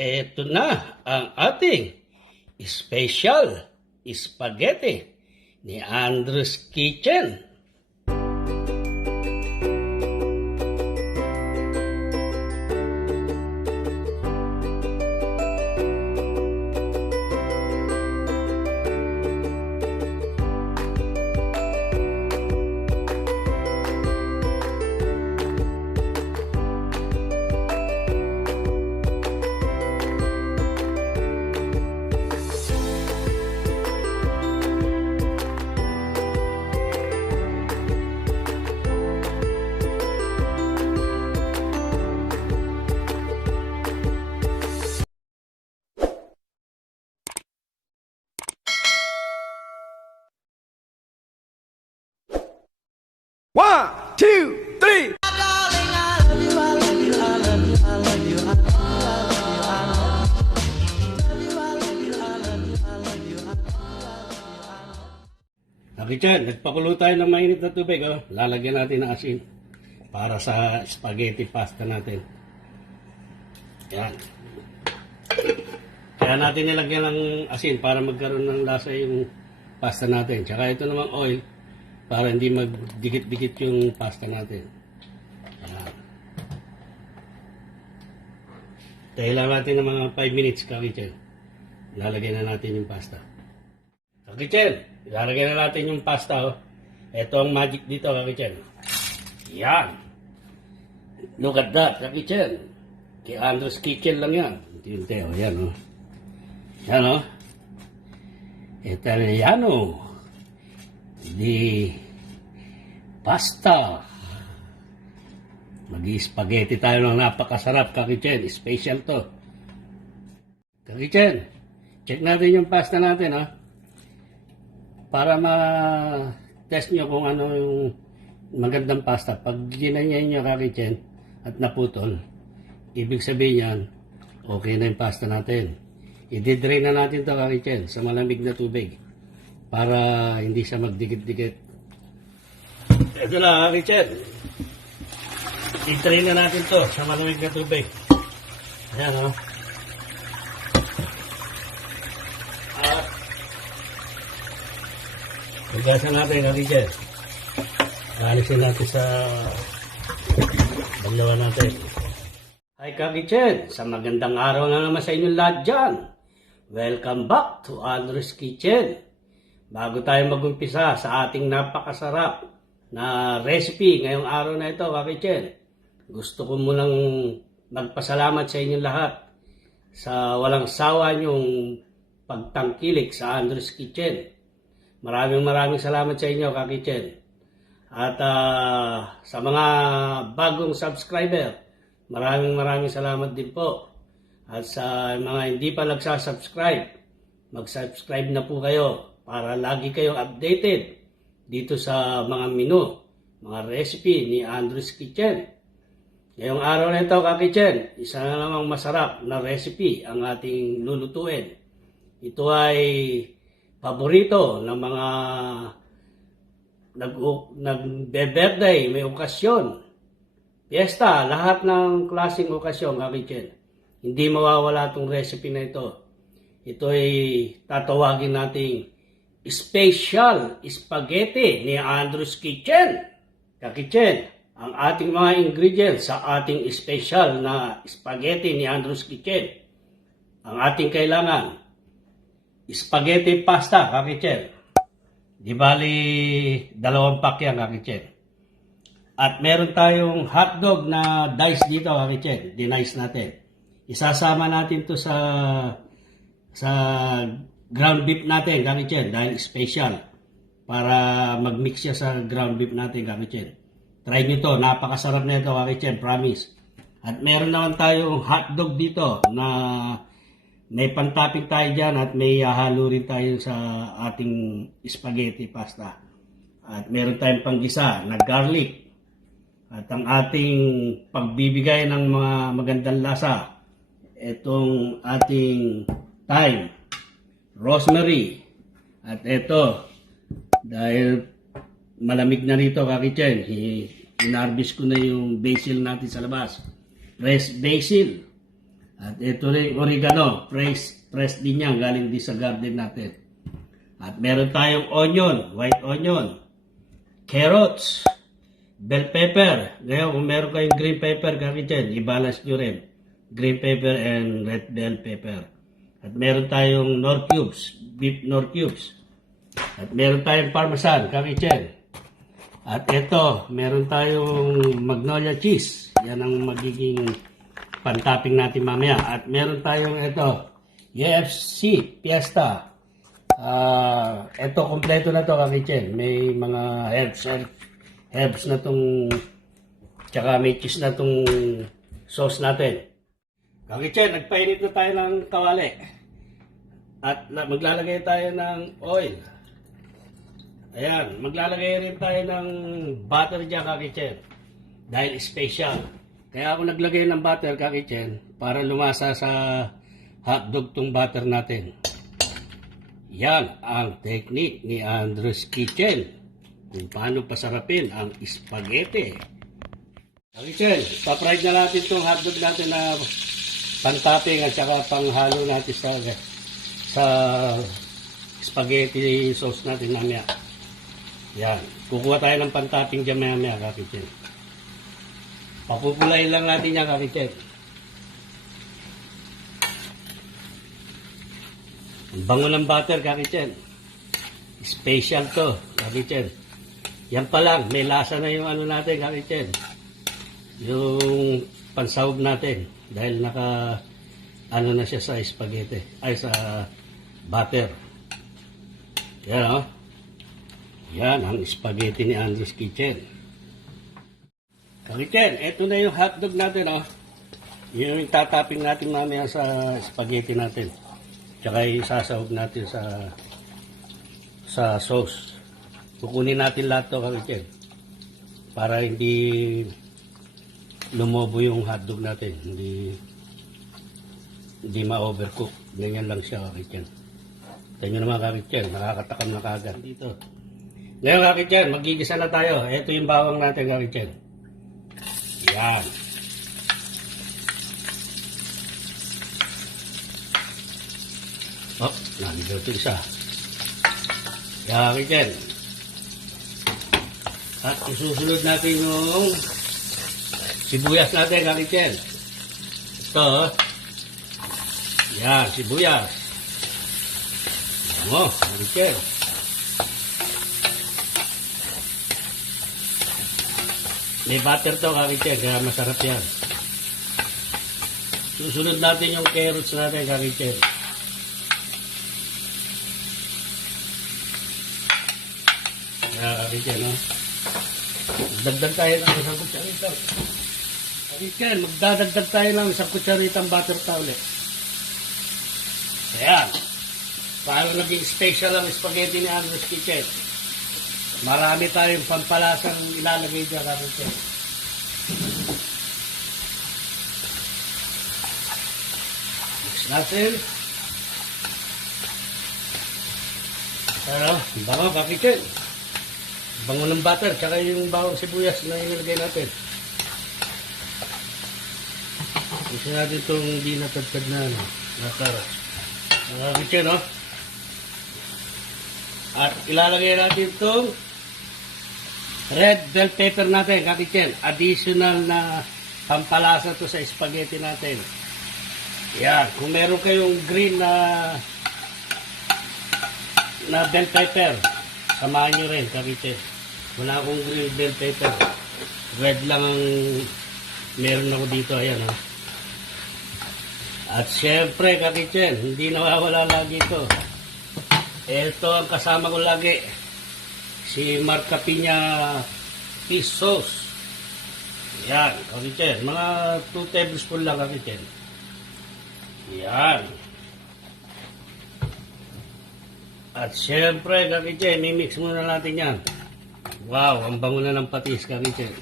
Eto na ang ating special spaghetti ni Andrew's Kitchen. One, two, three. Nakichan, nagpakulo tayo ng mainit na tubig. Oh. Lalagyan natin ng asin para sa spaghetti pasta natin. Yan. Kaya natin nilagyan ng asin para magkaroon ng lasa yung pasta natin. Tsaka ito namang oil para hindi magdikit-dikit yung pasta natin. Yan. Tayo lang natin ng mga 5 minutes, kakichan. Lalagyan na natin yung pasta. Kakichan, ilalagay na natin yung pasta. Oh. Ito ang magic dito, kakichan. Yan. Look at that, kakichan. Kay Andrew's Kitchen lang yan. Unti-unti, oh. Yan, oh. Yan, oh. Italiano. Di pasta. Mag-i-spaghetti tayo ng napakasarap, kakichan. Special to. Kakichan, check natin yung pasta natin, ha. Para ma-test nyo kung ano yung magandang pasta. Pag ginanyan nyo, kakichan, at naputol, ibig sabihin yan, okay na yung pasta natin. I-drain na natin to, kakichan, sa malamig na tubig. Para hindi siya magdikit-dikit. Ito na, kakichan. I-drain na natin to sa malamig na tubig. Ayan, o. Hugasan natin, kakichan. Alisin natin sa banlawan natin. Hi, kakichan. Sa magandang araw na naman sa inyong lahat dyan. Welcome back to Andrew's Kitchen. Bago tayo mag-umpisa sa ating napakasarap na recipe ngayong araw na ito, kakichan, gusto ko munang magpasalamat sa inyong lahat sa walang sawa niyong pagtangkilik sa Andrew's Kitchen. Maraming salamat sa inyo, kakichan. At sa mga bagong subscriber, maraming salamat din po. At sa mga hindi pa nagsasubscribe, mag-subscribe na po kayo para lagi kayong updated dito sa mga menu, mga recipe ni Andrew's Kitchen. Ngayong araw na ito, kakichan, isa na namang masarap na recipe ang ating lulutuin. Ito ay paborito ng mga nagbe-birthday, may okasyon, fiesta, lahat ng klaseng okasyon, kakichan. Hindi mawawala itong recipe na ito. Ito ay tatawagin nating special spaghetti ni Andrew's Kitchen. Kakichan, ang ating mga ingredients sa ating special na spaghetti ni Andrew's Kitchen. Ang ating kailangan, spaghetti pasta, kakichan. Di bali, 2 pack yan, kakichan. At meron tayong hotdog na dice dito, kakichan. Dinice natin. Isasama natin to sa ground beef natin, kakichan. Dahil special. Para mag-mix siya sa ground beef natin, kakichan. Try nyo to. Napakasarap na ito, kakichan. Promise. At meron naman tayong hotdog dito na may pantaping tayo dyan at may halo rin tayo sa ating spaghetti pasta. At meron tayong panggisa na garlic. At ang ating pagbibigay ng mga magandang lasa, itong ating thyme, rosemary. At ito, dahil malamig na rito, kakichan, inarbis ko na yung basil natin sa labas. Fresh basil. At ito rin oregano, press din yan, galing din sa garden natin. At meron tayong onion, white onion, carrots, bell pepper. Ngayon, kung meron kayong green pepper, kakitchen, i-balance nyo rin. Green pepper and red bell pepper. At meron tayong nor cubes, beef nor cubes. At meron tayong parmesan, kakitchen. At ito, meron tayong magnolia cheese. Yan ang magiging pantopping natin mamaya. At meron tayong ito, KFC Fiesta. Ito, kompleto na to, kakitchen. May mga herbs na tong, tsaka may cheese na tong sauce natin. Kakitchen, nagpainit na tayo ng kawali. At maglalagay tayo ng oil. Ayan, maglalagay rin tayo ng butter dyan, kakitchen. Dahil special. Kaya ako naglagay ng butter, kakitchen, para lumasa sa hotdog tong butter natin. Yan ang technique ni Andres Kitchen. Kung paano pasarapin ang spaghetti. Kakitchen, pa-fried na natin tong hotdog natin na pang-topping at saka panghalo natin sa spaghetti sauce natin mamaya. Yan. Kukuha tayo ng pantopping dyan maya-maya, kakitchen. Papupulayin lang natin yan, kakitchen. Ang bango ng butter, kakitchen. Special to, kakitchen. Yan pa lang, may lasa na yung ano natin, kakitchen. Yung pansahog natin. Dahil ano na siya sa spaghetti. Ay, sa butter. Yan, oh. Yan ang spaghetti ni Andres Kitchen. Kakitchen, eto na yung hotdog natin, oh. Yung tatapping natin mamaya sa spaghetti natin. Tsaka isasahog natin sa sauce. Kukunin natin lahat to, kakitchen. Para hindi lumobo yung hotdog natin. Hindi ma-overcook. Ganyan lang siya, kakitchen. Ito nyo naman, kakitchen. Nakakatakam na kagad dito. Ngayon, kakitchen, magigisa na tayo. Ito yung bawang natin, kakitchen. Yan. Oh, nandito isa. Yan, kakitchen. At isusunod natin yung sibuyas natin, kakitchen. Ito, yan, sibuyas. Oh, kakitchen. May butter to, kakitchen, kaya masarap yan. Susunod natin yung carrots natin, kakitchen. Kaya, kakitchen, no? Magdagdag tayo ng isang kutsarita. Kakitchen, magdadagdag tayo ng isang kutsaritang butter pa ulit. Ayan. Paano naging special ang spaghetti ni Andres Kitchen? Marami tayong pampalasang ilalagay dyan, kakitchen. Mix natin. Ano? Bango, kakitchen. Bango ng butter, tsaka yung bawang sibuyas na inilagay natin. Gusto natin itong hindi natagtag na nasara. Kakitchen, no? At ilalagay natin itong red bell pepper natin, kakitchen. Additional na pampalasa to sa spaghetti natin. Yan. Kung meron kayong green na bell pepper, samahan nyo rin, kakitchen. Wala akong green bell pepper. Red lang ang meron ako dito. Ayan, ha. At syempre, kakitchen, hindi nawawala lagi ito. Ito ang kasama ko lagi. Si Marca Piña fish sauce. Yan, kakitchen. Mga 2 tablespoon lang, kakitchen. Yan. At syempre, kakitchen, mimix muna natin yan. Wow, ang bango na ng patis, kakitchen.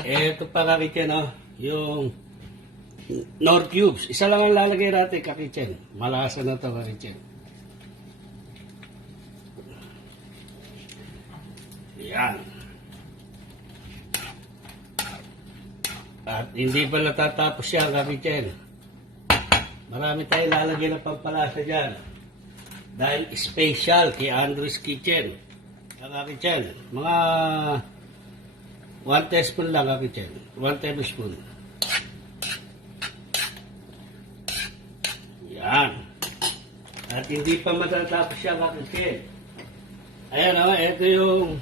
Ito pa, kakitchen, oh. Yung Nor cubes. Isa lang ang lalagay natin, kakitchen. Malasa na ito, kakitchen. Yan. At hindi pa natatapos yan, Kakichen. Marami tayong lalagyan ng pampalasa dyan. Dahil special kay Andres Kitchen. Kakichen, mga 1 teaspoon lang, Kakichen. 1 tablespoon. Yan. At hindi pa matatapos yan, Kakichen. Ayan o, ito yung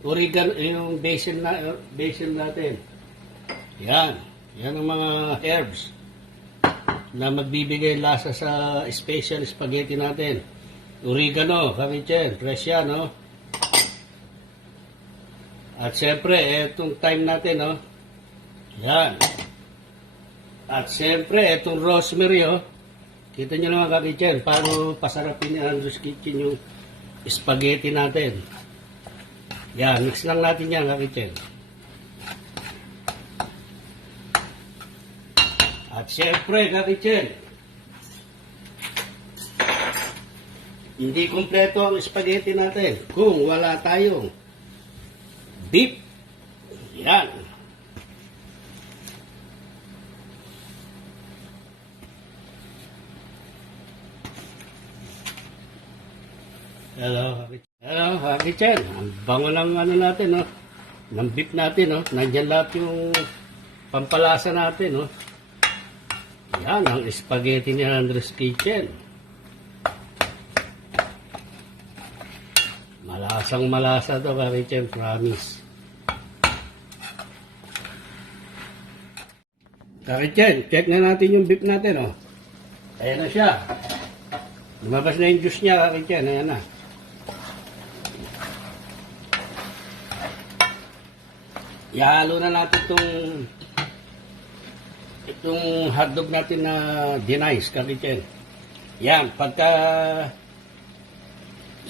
oregano, yung basil natin. Yan. Yan ang mga herbs na magbibigay lasa sa special spaghetti natin. Oregano, Kakichen, fresh yan, no? At siyempre, itong thyme natin, no? Yan. At siyempre, itong rosemary, oh. Kita nyo naman, Kakichen, paano pasarapin ni Andres Kitchen yung spaghetti natin. Yan, mix lang natin yan, Kakichen. At siyempre, Kakichen, hindi kumpleto ang spaghetti natin kung wala tayong beef. Yan. Hello, Kakichen. Ang bango ng ano natin, no? Ng beef natin, no? Nandiyan lahat yung pampalasa natin, no? Yan, ang spaghetti ni Andres Kitchen. Malasang malasa to, Kakichen, promise. Kakichen, check na natin yung beef natin, oh. Ayan na siya. Lumabas na yung juice niya, Kakichen. Ayan na. Ihalo na natin itong hotdog natin na dinice, Kakichen. Yan, pagka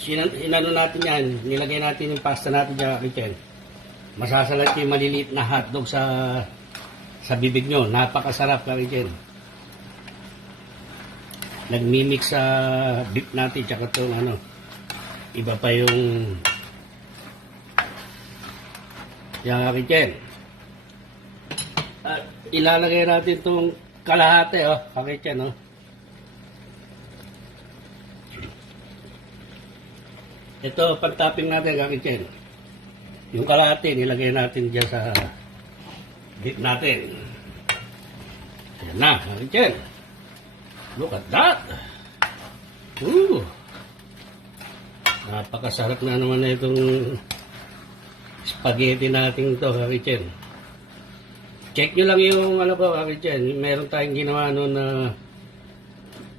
sinano natin yan, nilagay natin yung pasta natin dyan, Kakichen. Masasalat yung maliliit na hotdog sa bibig nyo. Napakasarap, Kakichen. Nagmimix sa beef natin, tsaka itong ano, iba pa yung yan, Kakichen. At ilalagay natin itong kalahati, oh, Kakichen, oh. Ito, pag-topping natin, Kakichen. Yung kalahati, nilagay natin dyan sa beef natin. Yan na, Kakichen. Look at that. Ooh. Napakasarap na naman na itong spaghetti natin to, Kakichen. Check nyo lang yung ano ko, Kakichen. Meron tayong ginawa noon na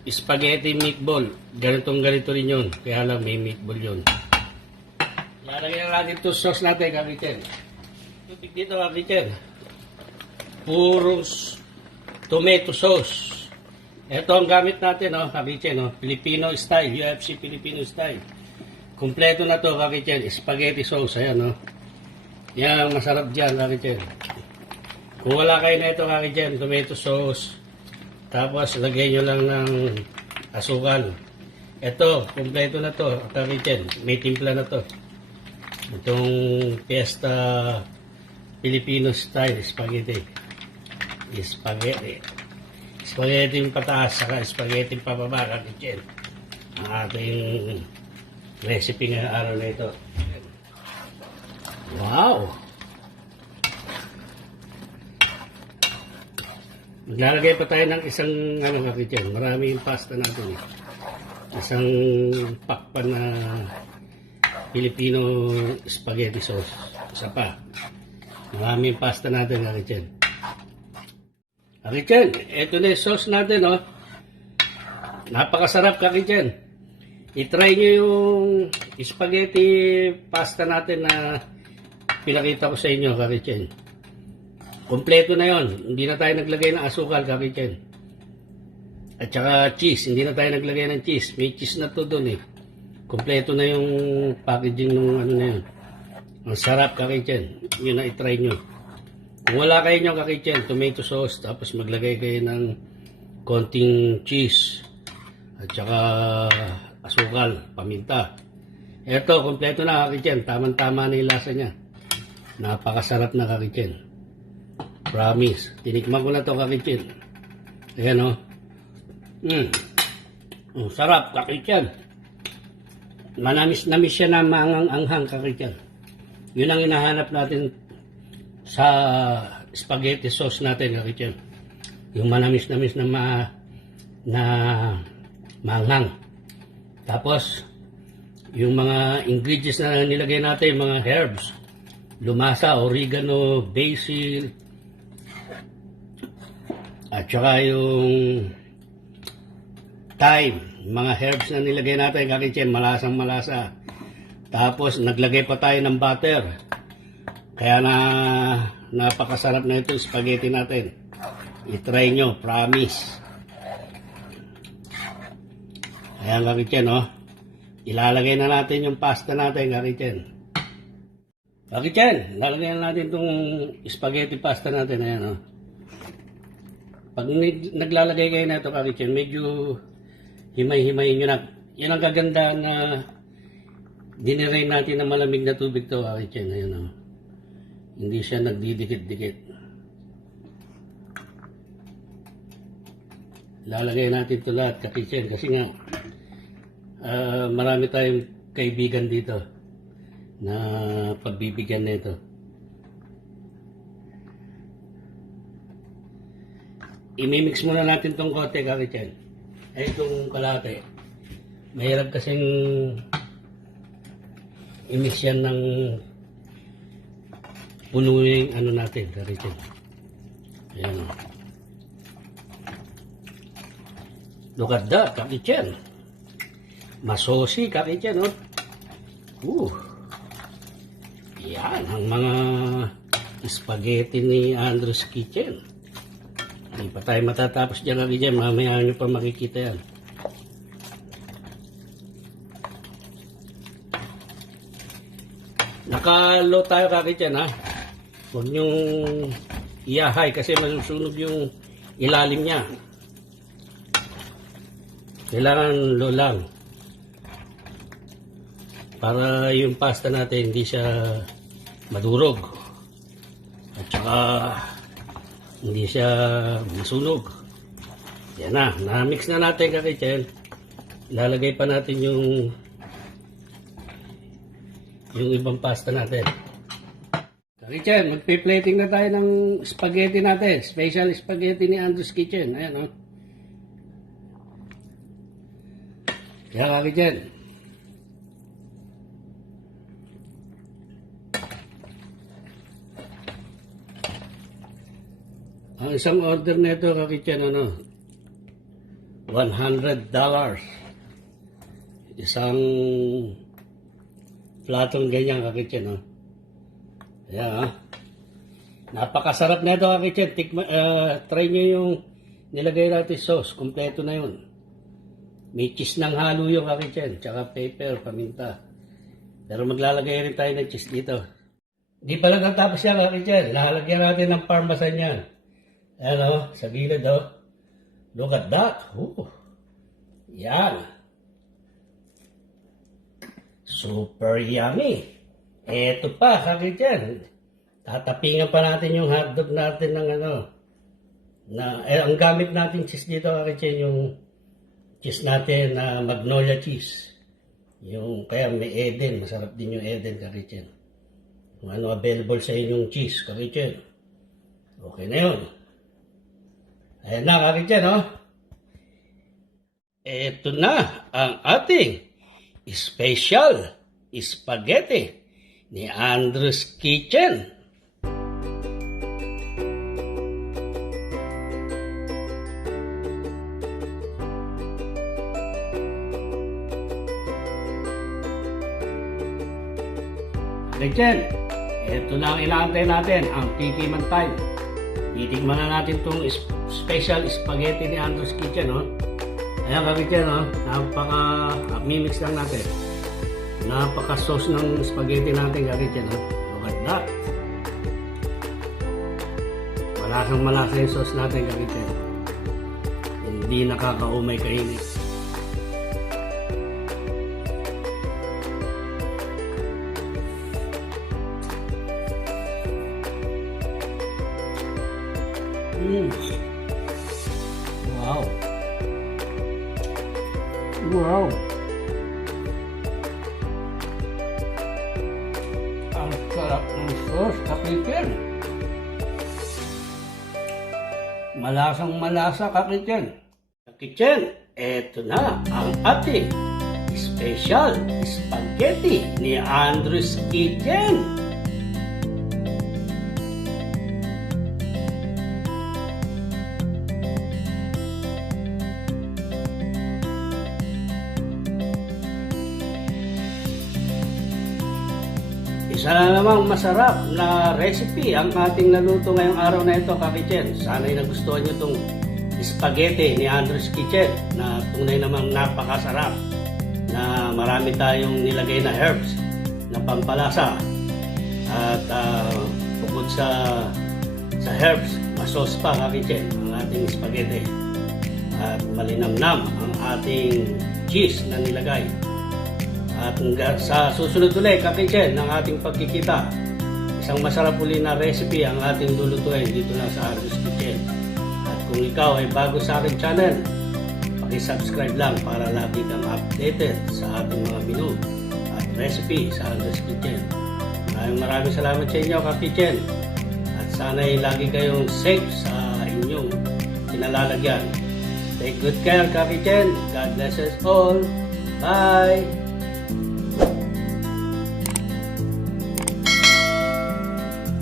spaghetti meatball. Ganito rin yun. Kaya lang may meatball yun. Lalagyan natin itong sauce natin, Kakichen. Tubig dito, Kakichen. Puro tomato sauce. Ito ang gamit natin, oh, Kakichen. Oh. Filipino style. UFC Filipino style. Kompleto na to, Kakichen. Spaghetti sauce. Ayan, oh. Yan, masarap dyan, Kakichen. Kung wala kayo na ito, Kakichen, tomato sauce, tapos lagay nyo lang ng asukal. Ito, kompleto na to, Kakichen. May timpla na to. Itong Fiesta Filipino style spaghetti. Spaghetti yung pataas, saka spaghetti yung pababa, Kakichen. Ang ating recipe ngayong araw na ito. Wow! Maglalagay pa tayo ng isang Kakichen. Marami yung pasta natin. Isang pakpan na Filipino spaghetti sauce. Isa pa. Marami yung pasta natin, Kakichen. Kakichen, ito na yung sauce natin, oh. Napakasarap, Kakichen. I-try nyo yung spaghetti pasta natin na pinakita ko sa inyo, Kakichen. Kompleto na yon. Hindi na tayo naglagay ng asukal, Kakichen. At saka cheese. Hindi na tayo naglagay ng cheese. May cheese na to doon, eh. Kompleto na yung packaging ng ano na yun. Ang sarap, Kakichen. Yun na i-try nyo. Kung wala kayo nyo, Kakichen, tomato sauce, tapos maglagay kayo ng konting cheese. At saka asukal, paminta. Ito, kompleto na, Kakichen. Tamang-tama na yung lasa niya. Napakasarap na, Kakichen. Promise. Tinikman ko na to, kakitchen. Ayan, oh. Sarap, kakitchen. Manamis-namis siya na maanghang-anghang, kakitchen. Yun ang hinahanap natin sa spaghetti sauce natin, kakitchen. Yung manamis-namis na maanghang. Tapos, yung mga ingredients na nilagay natin, mga herbs. Lumasa, oregano, basil, at saka yung thyme, mga herbs na nilagay natin, kakitchen, malasang malasa. Tapos naglagay pa tayo ng butter. Kaya napakasarap na ito spaghetti natin. I-try nyo, promise. Ayan, kakitchen, oh. Ilalagay na natin yung pasta natin, kakitchen. Kakitchen, lalagyan natin itong spaghetti pasta natin. Ayan, oh. Pag naglalagay kayo na ito, kakitchen, medyo himay-himayin nyo na. Yan ang kaganda na diniray natin ng malamig na tubig ito, kakitchen. Ayan, oh. Hindi siya nagdidikit-dikit. Lalagay natin ito lahat, kakitchen, kasi nga marami tayong kaibigan dito na pagbibigyan na ito. Imimix muna natin itong kote, kakitchen. Ay, itong kalate. Mahirap kasing imix yan ng puno yung ano natin, kakitchen. Ayan, o. Look at that, kakitchen. Masosi, kakitchen, oh. Yan, ang mga spaghetti ni Andrew's Kitchen. Hindi pa tayo matatapos dyan, kakitchen. Mamaya nyo pa makikita yan. Nakalo tayo, kakitchen, ha. Huwag nyong iyahay kasi masusunog yung ilalim niya. Kailangan low lang. Para yung pasta natin hindi siya madurog. At saka hindi siya masunog. Yan na. Na-mix na natin, kakitchen. Ilalagay pa natin yung ibang pasta natin. Kakitchen, magpi-plating na tayo ng spaghetti natin. Special spaghetti ni Andrew's Kitchen. Ayan, oh. Yan, kakitchen. Ang isang order nito, kakitchen, $100. Isang platong ganyan, kakitchen, Ayan, napakasarap nito, kakitchen. Try nyo yung nilagay natin sauce. Kompleto na yun. May cheese ng halo yung, kakitchen. Tsaka pepper, paminta. Pero maglalagay rin tayo ng cheese dito. Di pa lang natapos yan, kakitchen. Lalagyan natin ng parmesan yan. Ayan, sa gilid, Look at that. Yan. Super yummy. Eto pa, kakitchen. Tatapingan pa natin yung hotdog natin ng ang gamit natin cheese dito, kakitchen, yung cheese natin na Magnolia cheese. Kaya may Eden. Masarap din yung Eden, kakitchen. Kung ano available sa inyong cheese, kakitchen. Okay na yun. Ayan na, kakitchen, Ito na ang ating special spaghetti ni Andrew's Kitchen. Kakitchen, ito na ang inaantay natin, ang tikiman time. Titikman na natin itong special spaghetti ni Andrew's Kitchen, Ayan, kakitchen, napaka-mimix lang natin. Napaka-sauce ng spaghetti natin, kakitchen, Look at that. Malasang-malasa yung sauce natin, kakitchen. Hindi nakakaumay kainin. Wow. Wow. Ang sarap ng sauce, kakikin. Malasang malasa, kakikin. Kakikin, eto na ang ating special spaghetti ni Andres Kitchen. Isa na namang masarap na recipe ang ating naluto ngayong araw na ito, Ka-Kitchen. Sana'y nagustuhan nyo itong spaghetti ni Andres Kitchen na tunay namang napakasarap, na marami tayong nilagay na herbs na pampalasa. At bukod sa herbs, masos pa, Ka-Kitchen, ang ating spaghetti. At malinamnam ang ating cheese na nilagay. At sa susunod ulit, Ka-Kitchen, ng ating pagkikita, isang masarap uli na recipe ang ating lulutuin dito na sa Andres Kitchen. At kung ikaw ay bago sa aking channel, paki-subscribe lang para lagi kang updated sa ating mga menu at recipe sa Andres Kitchen. Maraming salamat sa inyo, Ka-Kitchen. At sana'y lagi kayong safe sa inyong kinalalagyan. Take good care, Ka-Kitchen. God bless us all. Bye!